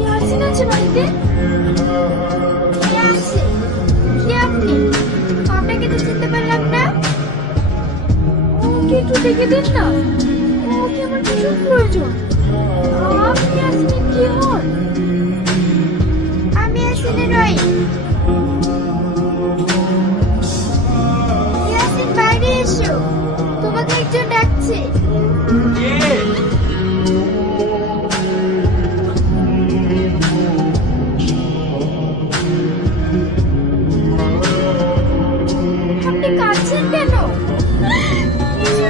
ইয়াসিন আছে বাড়িতে? কে আছে? কে আপনি? আপনাকে তো চিনতে পারলাম না। ওকে একটু ডেকে দিন না, ওকে আমার ভীষণ প্রয়োজন। আপনি ইয়াসিনের কি হন? আমি ইয়াসিনের ওই। ইয়াসিন বাইরে এসো, তোমাকে একজন ডাকছে। আপনি কাঁদছেন কেন? কিছু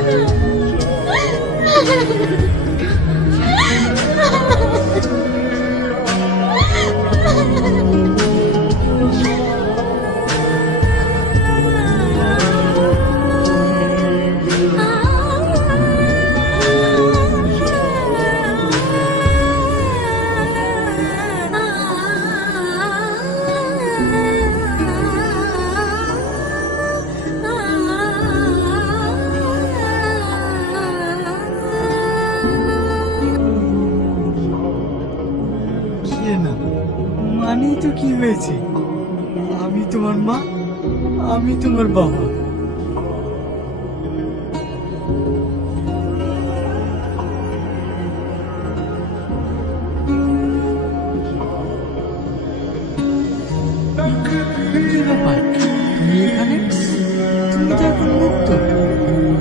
না। মানেই তো কি হয়েছে? আমি তোমার মা, আমি তোমার বাবা। কি ব্যাপার, তুমি এখানে? তুমি তো এখন মুক্ত,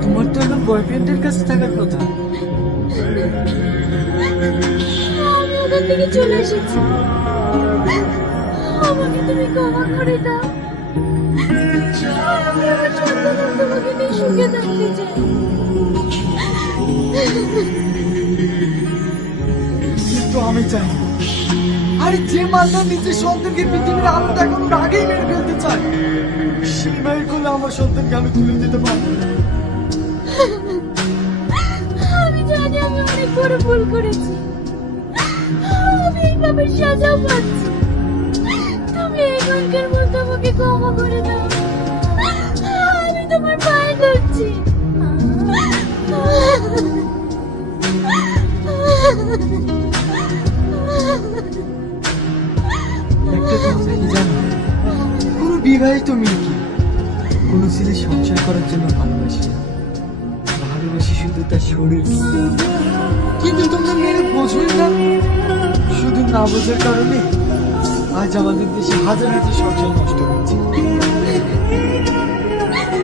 তোমার তো এখন বয়ফ্রেন্ডের কাছে থাকার কথা। আমি ওখান থেকে চলে এসেছি, আমাকে তুমি ক্ষমা করে দাও। আমি আমার সন্তানের তোমাকে নিয়ে সুখে থাকতে চাই। কিন্তু আমি চাই না। আরে যে মাল্লা নিজের সন্তানকে পৃথিবীর আলো দেখানোর আগেই মেরে ফেলতে চায়, সেই মায়ের কোলে আমার সন্তানকে আমি তুলে দিতে পারবো না। আমি জানি আমি অনেক বড় ভুল করেছি, আমি এইভাবে সাজাও পাচ্ছি। তুমি এখনকার মতো আমাকে ক্ষমা করে দাও, আমি তোমার পায়ে ধরছি। একটা কথা কি জানো, কোনো বিবাহিত মেয়েকে কোনো ছেলে সংসার করার জন্য ভালোবাসি না, ভালোবাসি শুধু তার শরীর। কিন্তু তোমরা মেয়েরা বোঝোই না, শুধু না বোঝার কারণে আজ আমাদের দেশে হাজার হাজার সংসার নষ্ট হচ্ছে।